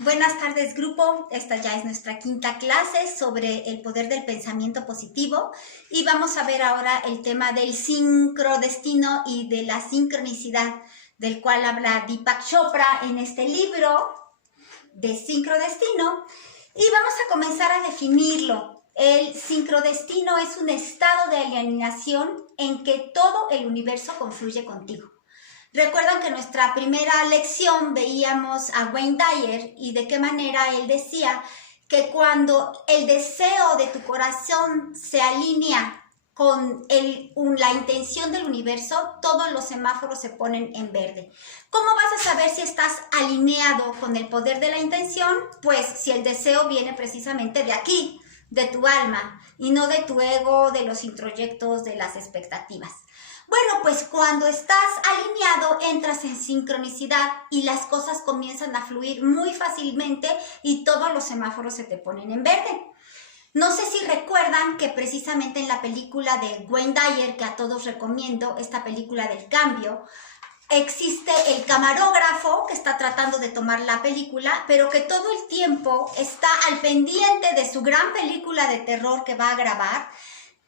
Buenas tardes, grupo. Esta ya es nuestra quinta clase sobre el poder del pensamiento positivo y vamos a ver ahora el tema del sincrodestino y de la sincronicidad, del cual habla Deepak Chopra en este libro de sincrodestino, y vamos a comenzar a definirlo. El sincrodestino es un estado de alineación en que todo el universo confluye contigo. Recuerdan que en nuestra primera lección veíamos a Wayne Dyer y de qué manera él decía que cuando el deseo de tu corazón se alinea con la intención del universo, todos los semáforos se ponen en verde. ¿Cómo vas a saber si estás alineado con el poder de la intención? Pues si el deseo viene precisamente de aquí, de tu alma, y no de tu ego, de los introyectos, de las expectativas. Bueno, pues cuando estás alineado entras en sincronicidad y las cosas comienzan a fluir muy fácilmente y todos los semáforos se te ponen en verde. No sé si recuerdan que precisamente en la película de Wayne Dyer, que a todos recomiendo, esta película del cambio, existe el camarógrafo que está tratando de tomar la película, pero que todo el tiempo está al pendiente de su gran película de terror que va a grabar.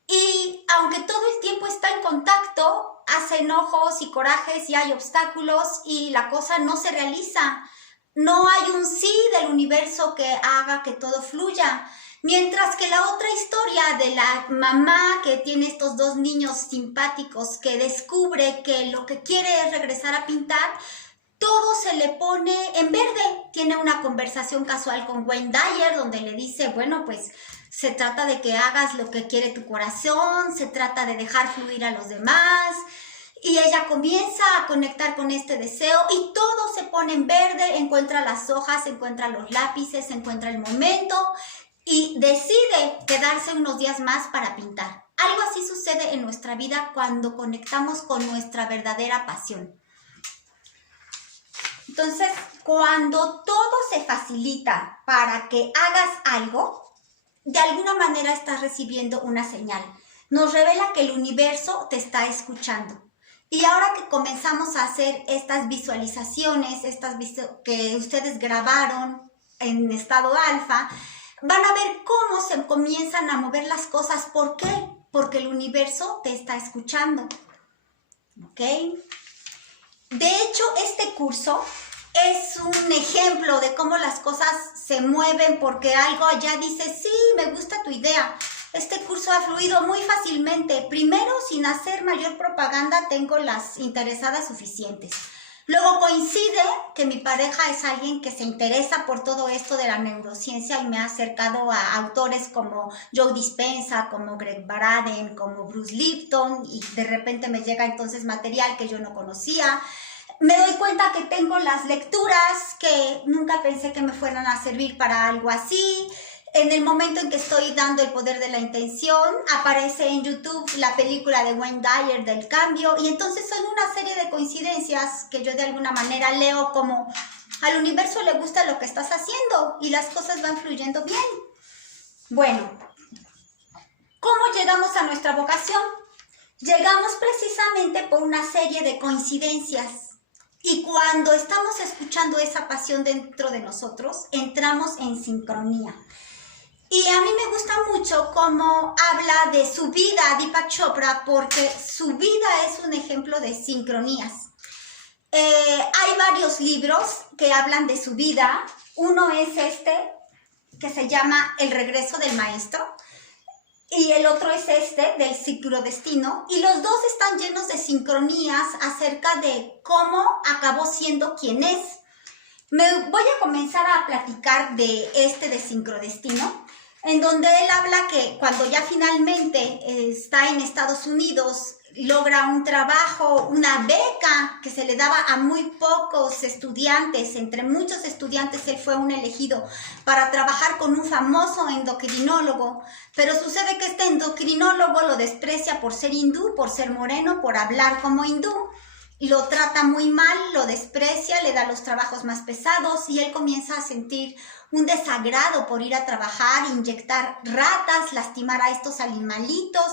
Y aunque todo el tiempo está en contacto, hace enojos y corajes y hay obstáculos y la cosa no se realiza. No hay un sí del universo que haga que todo fluya. Mientras que la otra historia de la mamá que tiene estos dos niños simpáticos que descubre que lo que quiere es regresar a pintar, todo se le pone en verde. Tiene una conversación casual con Wayne Dyer donde le dice, bueno, pues se trata de que hagas lo que quiere tu corazón, se trata de dejar fluir a los demás. Y ella comienza a conectar con este deseo y todo se pone en verde, encuentra las hojas, encuentra los lápices, encuentra el momento y decide quedarse unos días más para pintar. Algo así sucede en nuestra vida cuando conectamos con nuestra verdadera pasión. Entonces, cuando todo se facilita para que hagas algo, de alguna manera estás recibiendo una señal. Nos revela que el universo te está escuchando. Y ahora que comenzamos a hacer estas visualizaciones, que ustedes grabaron en estado alfa, van a ver cómo se comienzan a mover las cosas. ¿Por qué? Porque el universo te está escuchando. ¿Ok? De hecho, este curso es un ejemplo de cómo las cosas se mueven porque algo allá dice, sí, me gusta tu idea. Este curso ha fluido muy fácilmente. Primero, sin hacer mayor propaganda, tengo las interesadas suficientes. Luego coincide que mi pareja es alguien que se interesa por todo esto de la neurociencia y me ha acercado a autores como Joe Dispenza, como Greg Braden, como Bruce Lipton, y de repente me llega entonces material que yo no conocía. Me doy cuenta que tengo las lecturas que nunca pensé que me fueran a servir para algo así. En el momento en que estoy dando el poder de la intención, aparece en YouTube la película de Wayne Dyer del cambio, y entonces son una serie de coincidencias que yo de alguna manera leo como al universo le gusta lo que estás haciendo y las cosas van fluyendo bien. Bueno, ¿cómo llegamos a nuestra vocación? Llegamos precisamente por una serie de coincidencias. Y cuando estamos escuchando esa pasión dentro de nosotros, entramos en sincronía. Y a mí me gusta mucho cómo habla de su vida Deepak Chopra, porque su vida es un ejemplo de sincronías. Hay varios libros que hablan de su vida. Uno es este, que se llama El regreso del maestro. Y el otro es este, del sincrodestino, y los dos están llenos de sincronías acerca de cómo acabó siendo quien es. Me voy a comenzar a platicar de este de sincrodestino, en donde él habla que cuando ya finalmente está en Estados Unidos, logra un trabajo, una beca que se le daba a muy pocos estudiantes. Entre muchos estudiantes él fue un elegido para trabajar con un famoso endocrinólogo, pero sucede que este endocrinólogo lo desprecia por ser hindú, por ser moreno, por hablar como hindú. Lo trata muy mal, lo desprecia, le da los trabajos más pesados y él comienza a sentir un desagrado por ir a trabajar, inyectar ratas, lastimar a estos animalitos.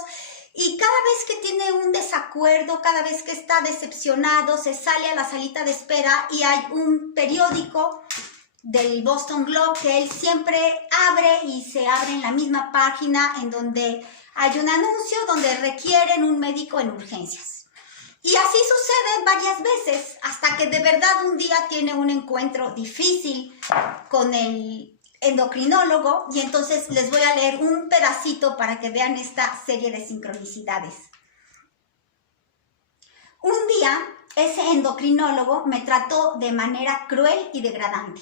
Y cada vez que tiene un desacuerdo, cada vez que está decepcionado, se sale a la salita de espera y hay un periódico del Boston Globe, que él siempre abre y se abre en la misma página en donde hay un anuncio donde requieren un médico en urgencias. Y así sucede varias veces, hasta que de verdad un día tiene un encuentro difícil con el endocrinólogo, y entonces les voy a leer un pedacito para que vean esta serie de sincronicidades. Un día, ese endocrinólogo me trató de manera cruel y degradante.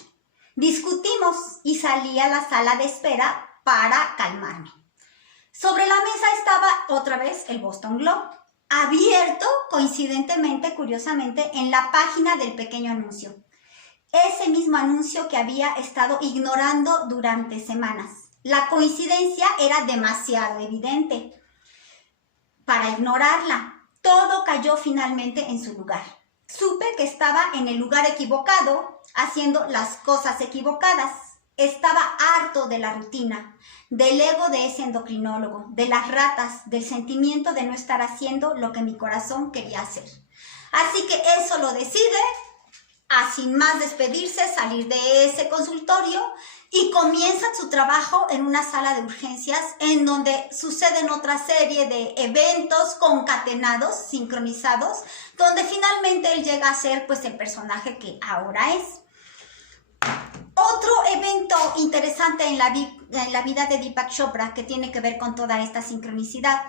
Discutimos y salí a la sala de espera para calmarme. Sobre la mesa estaba otra vez el Boston Globe, abierto coincidentemente, curiosamente, en la página del pequeño anuncio. Ese mismo anuncio que había estado ignorando durante semanas. La coincidencia era demasiado evidente para ignorarla. Todo cayó finalmente en su lugar. Supe que estaba en el lugar equivocado, haciendo las cosas equivocadas. Estaba harto de la rutina, del ego de ese endocrinólogo, de las ratas, del sentimiento de no estar haciendo lo que mi corazón quería hacer. Así que eso lo decide, sin más despedirse, salir de ese consultorio y comienza su trabajo en una sala de urgencias en donde suceden otra serie de eventos concatenados, sincronizados, donde finalmente él llega a ser pues el personaje que ahora es. Otro evento interesante en la vida de Deepak Chopra que tiene que ver con toda esta sincronicidad.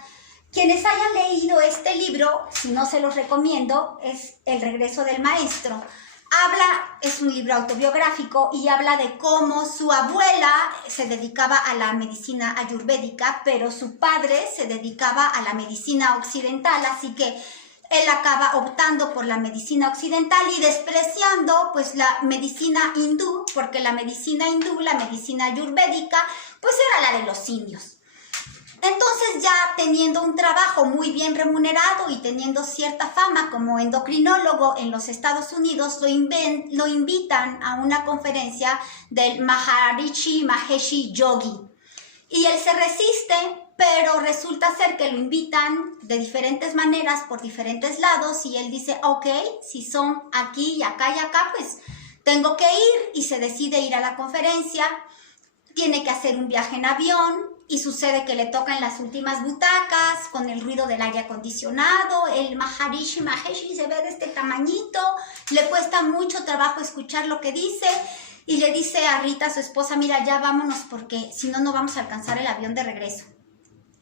Quienes hayan leído este libro, si no se los recomiendo, es El regreso del maestro. Es un libro autobiográfico y habla de cómo su abuela se dedicaba a la medicina ayurvédica, pero su padre se dedicaba a la medicina occidental, así que él acaba optando por la medicina occidental y despreciando pues la medicina hindú, porque la medicina hindú, la medicina ayurvédica, pues era la de los indios. Entonces, ya teniendo un trabajo muy bien remunerado y teniendo cierta fama como endocrinólogo en los Estados Unidos, lo invitan a una conferencia del Maharishi Mahesh Yogi. Y él se resiste, pero resulta ser que lo invitan de diferentes maneras, por diferentes lados, y él dice, ok, si son aquí y acá, pues tengo que ir, y se decide ir a la conferencia. Tiene que hacer un viaje en avión, y sucede que le toca en las últimas butacas, con el ruido del aire acondicionado. El Maharishi Mahesh se ve de este tamañito, le cuesta mucho trabajo escuchar lo que dice, y le dice a Rita, su esposa, mira, ya vámonos porque si no, no vamos a alcanzar el avión de regreso.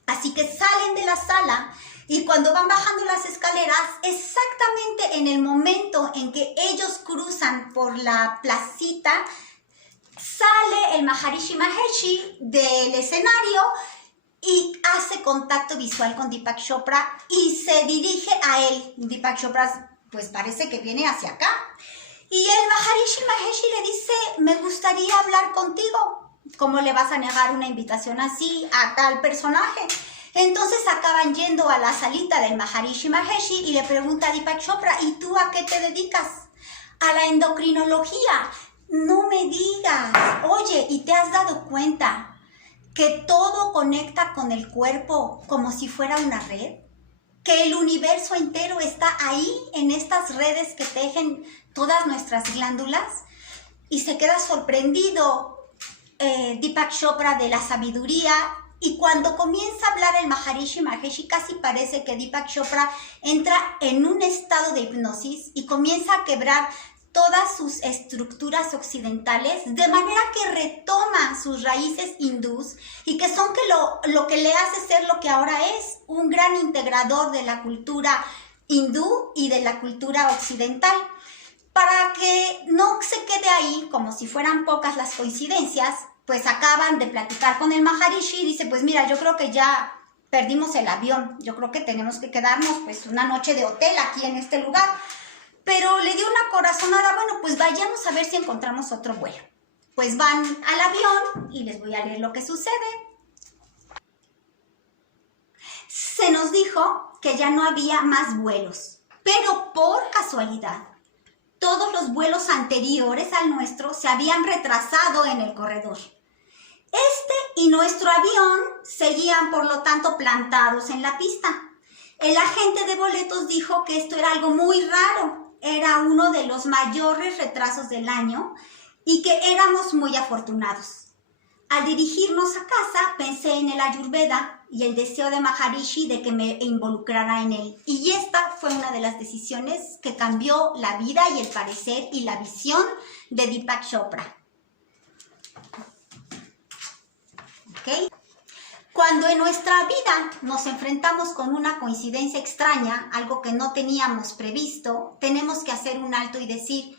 Así que salen de la sala, y cuando van bajando las escaleras, exactamente en el momento en que ellos cruzan por la placita, sale el Maharishi Mahesh del escenario y hace contacto visual con Deepak Chopra y se dirige a él. Deepak Chopra pues parece que viene hacia acá. Y el Maharishi Mahesh le dice, me gustaría hablar contigo. ¿Cómo le vas a negar una invitación así a tal personaje? Entonces acaban yendo a la salita del Maharishi Mahesh y le pregunta a Deepak Chopra, ¿y tú a qué te dedicas? A la endocrinología. No me digas. Oye, ¿y te has dado cuenta que todo conecta con el cuerpo como si fuera una red? Que el universo entero está ahí en estas redes que tejen todas nuestras glándulas. Y se queda sorprendido Deepak Chopra de la sabiduría. Y cuando comienza a hablar el Maharishi Mahesh, casi parece que Deepak Chopra entra en un estado de hipnosis y comienza a quebrar todas sus estructuras occidentales, de manera que retoma sus raíces hindús y que son lo que le hace ser lo que ahora es, un gran integrador de la cultura hindú y de la cultura occidental. Para que no se quede ahí, como si fueran pocas las coincidencias, pues acaban de platicar con el Maharishi y dice, pues mira, yo creo que ya perdimos el avión, yo creo que tenemos que quedarnos pues una noche de hotel aquí en este lugar. Pero le dio una corazonada, bueno, pues vayamos a ver si encontramos otro vuelo. Pues van al avión y les voy a leer lo que sucede. Se nos dijo que ya no había más vuelos, pero por casualidad, todos los vuelos anteriores al nuestro se habían retrasado en el corredor. Este y nuestro avión seguían, por lo tanto, plantados en la pista. El agente de boletos dijo que esto era algo muy raro. Era uno de los mayores retrasos del año y que éramos muy afortunados. Al dirigirnos a casa, pensé en el Ayurveda y el deseo de Maharishi de que me involucrara en él. Y esta fue una de las decisiones que cambió la vida y el parecer y la visión de Deepak Chopra. ¿Ok? Cuando en nuestra vida nos enfrentamos con una coincidencia extraña, algo que no teníamos previsto, tenemos que hacer un alto y decir,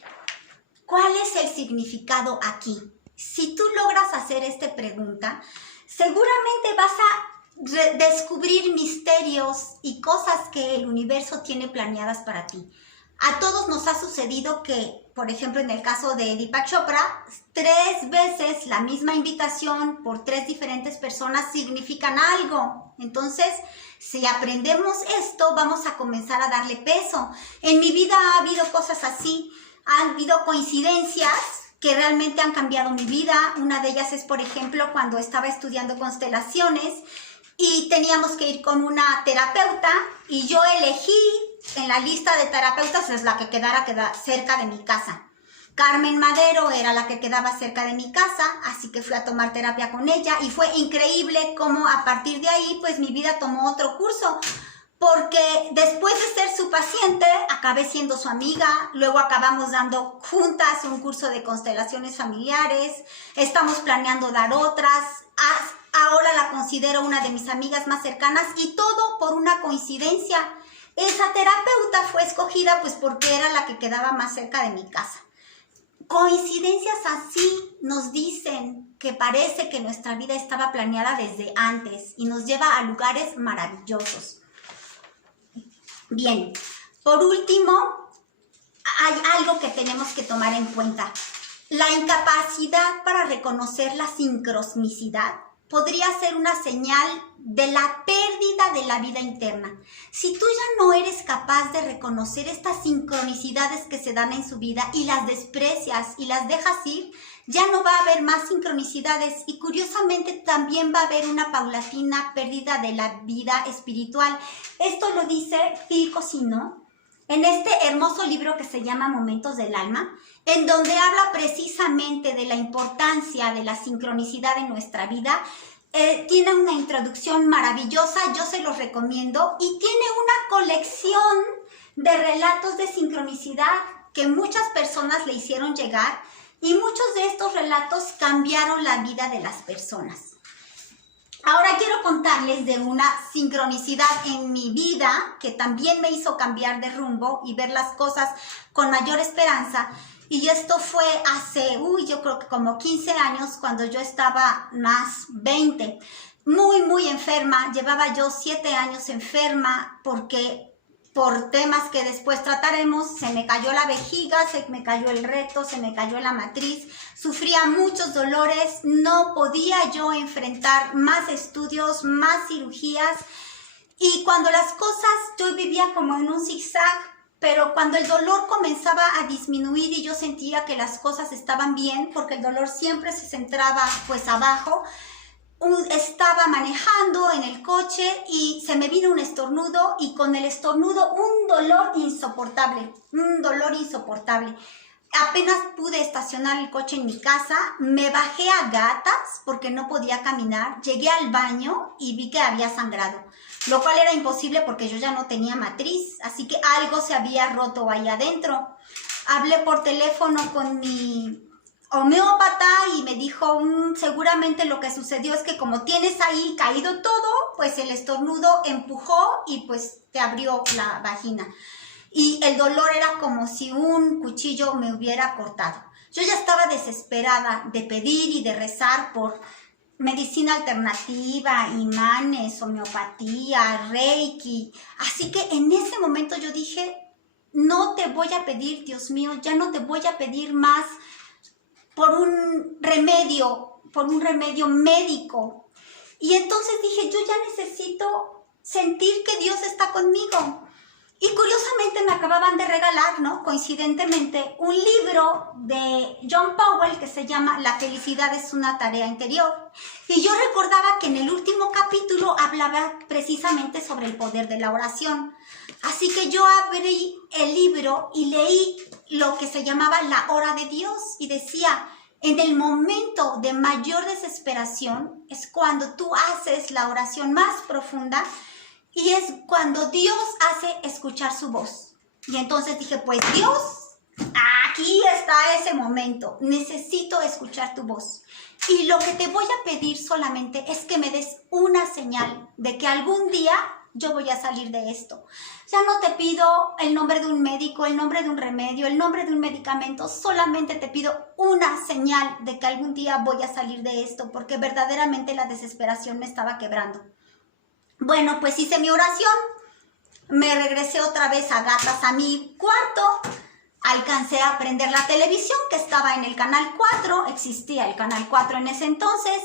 ¿cuál es el significado aquí? Si tú logras hacer esta pregunta, seguramente vas a descubrir misterios y cosas que el universo tiene planeadas para ti. A todos nos ha sucedido que, por ejemplo, en el caso de Deepak Chopra, 3 veces la misma invitación por 3 diferentes personas significan algo. Entonces, si aprendemos esto, vamos a comenzar a darle peso. En mi vida ha habido cosas así, han habido coincidencias que realmente han cambiado mi vida. Una de ellas es, por ejemplo, cuando estaba estudiando constelaciones y teníamos que ir con una terapeuta y yo elegí en la lista de terapeutas es la que quedara cerca de mi casa. Carmen Madero era la que quedaba cerca de mi casa, así que fui a tomar terapia con ella y fue increíble cómo a partir de ahí pues mi vida tomó otro curso. Porque después de ser su paciente, acabé siendo su amiga, luego acabamos dando juntas un curso de constelaciones familiares, estamos planeando dar otras, ahora la considero una de mis amigas más cercanas y todo por una coincidencia. Esa terapeuta fue escogida pues porque era la que quedaba más cerca de mi casa. Coincidencias así nos dicen que parece que nuestra vida estaba planeada desde antes y nos lleva a lugares maravillosos. Bien, por último, hay algo que tenemos que tomar en cuenta. La incapacidad para reconocer la sincronicidad podría ser una señal de la pérdida de la vida interna. Si tú ya no eres capaz de reconocer estas sincronicidades que se dan en su vida y las desprecias y las dejas ir, ya no va a haber más sincronicidades y curiosamente también va a haber una paulatina pérdida de la vida espiritual. Esto lo dice Phil Cosino en este hermoso libro que se llama Momentos del Alma, en donde habla precisamente de la importancia de la sincronicidad en nuestra vida. Tiene una introducción maravillosa, yo se los recomiendo, y tiene una colección de relatos de sincronicidad que muchas personas le hicieron llegar y muchos de estos relatos cambiaron la vida de las personas. Ahora quiero contarles de una sincronicidad en mi vida que también me hizo cambiar de rumbo y ver las cosas con mayor esperanza. Y esto fue hace, yo creo que como 15 años, cuando yo estaba más 20. Muy enferma. Llevaba yo 7 años enferma porque por temas que después trataremos, se me cayó la vejiga, se me cayó el recto, se me cayó la matriz, sufría muchos dolores, no podía yo enfrentar más estudios, más cirugías, y cuando las cosas, yo vivía como en un zigzag, pero cuando el dolor comenzaba a disminuir y yo sentía que las cosas estaban bien, porque el dolor siempre se centraba pues abajo, estaba manejando en el coche y se me vino un estornudo y con el estornudo un dolor insoportable. Apenas pude estacionar el coche en mi casa, me bajé a gatas porque no podía caminar, llegué al baño y vi que había sangrado, lo cual era imposible porque yo ya no tenía matriz, así que algo se había roto ahí adentro. Hablé por teléfono con mi homeópata y me dijo, seguramente lo que sucedió es que como tienes ahí caído todo, pues el estornudo empujó y pues te abrió la vagina. Y el dolor era como si un cuchillo me hubiera cortado. Yo ya estaba desesperada de pedir y de rezar por medicina alternativa, imanes, homeopatía, reiki. Así que en ese momento yo dije, no te voy a pedir, Dios mío, ya no te voy a pedir más por un remedio médico. Y entonces dije, yo ya necesito sentir que Dios está conmigo. Y curiosamente me acababan de regalar, ¿no? Coincidentemente, un libro de John Powell que se llama La felicidad es una tarea interior. Y yo recordaba que en el último capítulo hablaba precisamente sobre el poder de la oración. Así que yo abrí el libro y leí lo que se llamaba la hora de Dios y decía, En el momento de mayor desesperación es cuando tú haces la oración más profunda y es cuando Dios hace escuchar su voz. Y entonces dije, pues Dios, aquí está ese momento, necesito escuchar tu voz. Y lo que te voy a pedir solamente es que me des una señal de que algún día yo voy a salir de esto. Ya no te pido el nombre de un médico, el nombre de un remedio, el nombre de un medicamento, solamente te pido una señal de que algún día voy a salir de esto, porque verdaderamente la desesperación me estaba quebrando. Bueno, pues hice mi oración, me regresé otra vez a gatas a mi cuarto, alcancé a prender la televisión que estaba en el canal 4, existía el canal 4 en ese entonces,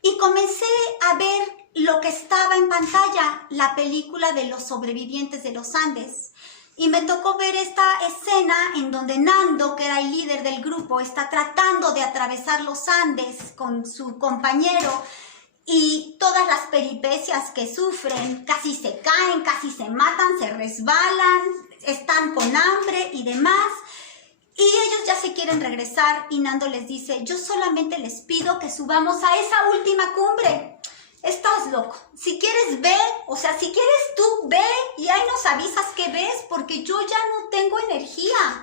y comencé a ver lo que estaba en pantalla, la película de los sobrevivientes de los Andes. Y me tocó ver esta escena en donde Nando, que era el líder del grupo, está tratando de atravesar los Andes con su compañero y todas las peripecias que sufren, casi se caen, casi se matan, se resbalan, están con hambre y demás. Y ellos ya se quieren regresar y Nando les dice, yo solamente les pido que subamos a esa última cumbre. Estás loco. Si quieres ve, o sea, si quieres tú ve y ahí nos avisas que ves porque yo ya no tengo energía.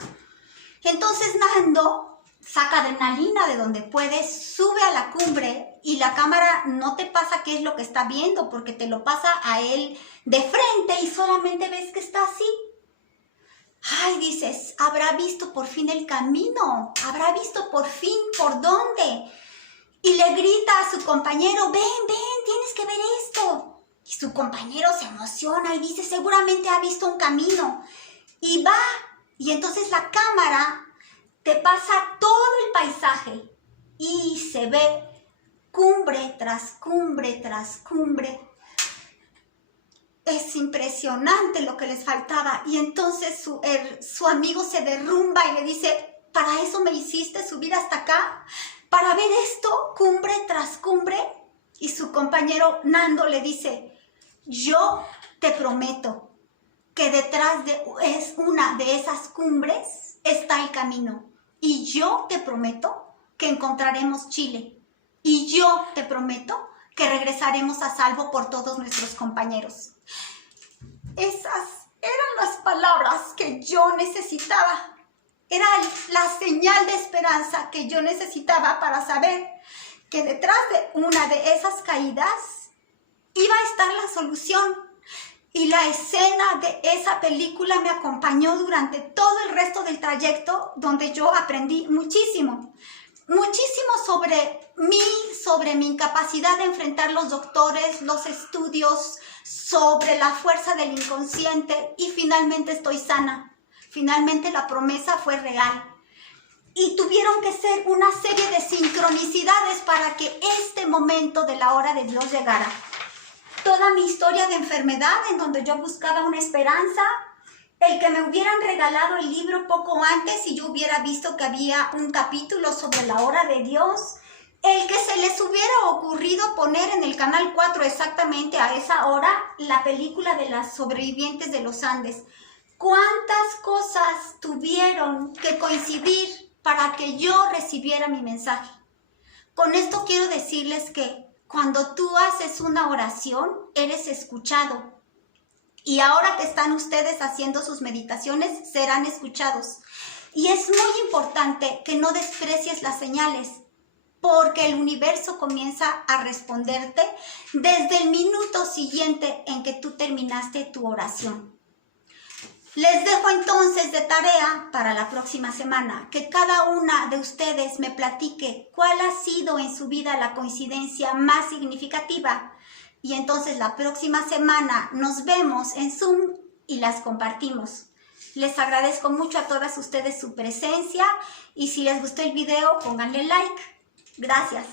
Entonces Nando saca adrenalina de donde puede, sube a la cumbre y la cámara no te pasa qué es lo que está viendo porque te lo pasa a él de frente y solamente ves que está así. Ay, dices, habrá visto por fin el camino, habrá visto por fin por dónde. Y le grita a su compañero, ven, tienes que ver esto. Y su compañero se emociona y dice, seguramente ha visto un camino. Y va, y entonces la cámara te pasa todo el paisaje y se ve cumbre tras cumbre tras cumbre. Es impresionante lo que les faltaba. Y entonces su amigo se derrumba y le dice, ¿para eso me hiciste subir hasta acá? ¿Para ver esto, cumbre tras cumbre? Y su compañero Nando le dice, yo te prometo que detrás de una de esas cumbres está el camino. Y yo te prometo que encontraremos Chile. Y yo te prometo que regresaremos a salvo por todos nuestros compañeros. Esas eran las palabras que yo necesitaba. Era la señal de esperanza que yo necesitaba para saber que detrás de una de esas caídas iba a estar la solución. Y la escena de esa película me acompañó durante todo el resto del trayecto, donde yo aprendí muchísimo. Muchísimo sobre mi incapacidad de enfrentar los doctores, los estudios, sobre la fuerza del inconsciente y finalmente estoy sana. Finalmente la promesa fue real. Y tuvieron que ser una serie de sincronicidades para que este momento de la hora de Dios llegara. Toda mi historia de enfermedad en donde yo buscaba una esperanza, el que me hubieran regalado el libro poco antes y yo hubiera visto que había un capítulo sobre la hora de Dios, el que se les hubiera ocurrido poner en el canal 4 exactamente a esa hora la película de las sobrevivientes de los Andes. ¿Cuántas cosas tuvieron que coincidir para que yo recibiera mi mensaje? Con esto quiero decirles que cuando tú haces una oración, eres escuchado. Y ahora que están ustedes haciendo sus meditaciones, serán escuchados. Y es muy importante que no desprecies las señales, porque el universo comienza a responderte desde el minuto siguiente en que tú terminaste tu oración. Les dejo entonces de tarea para la próxima semana que cada una de ustedes me platique cuál ha sido en su vida la coincidencia más significativa. Y entonces la próxima semana nos vemos en Zoom y las compartimos. Les agradezco mucho a todas ustedes su presencia y si les gustó el video, pónganle like. Gracias.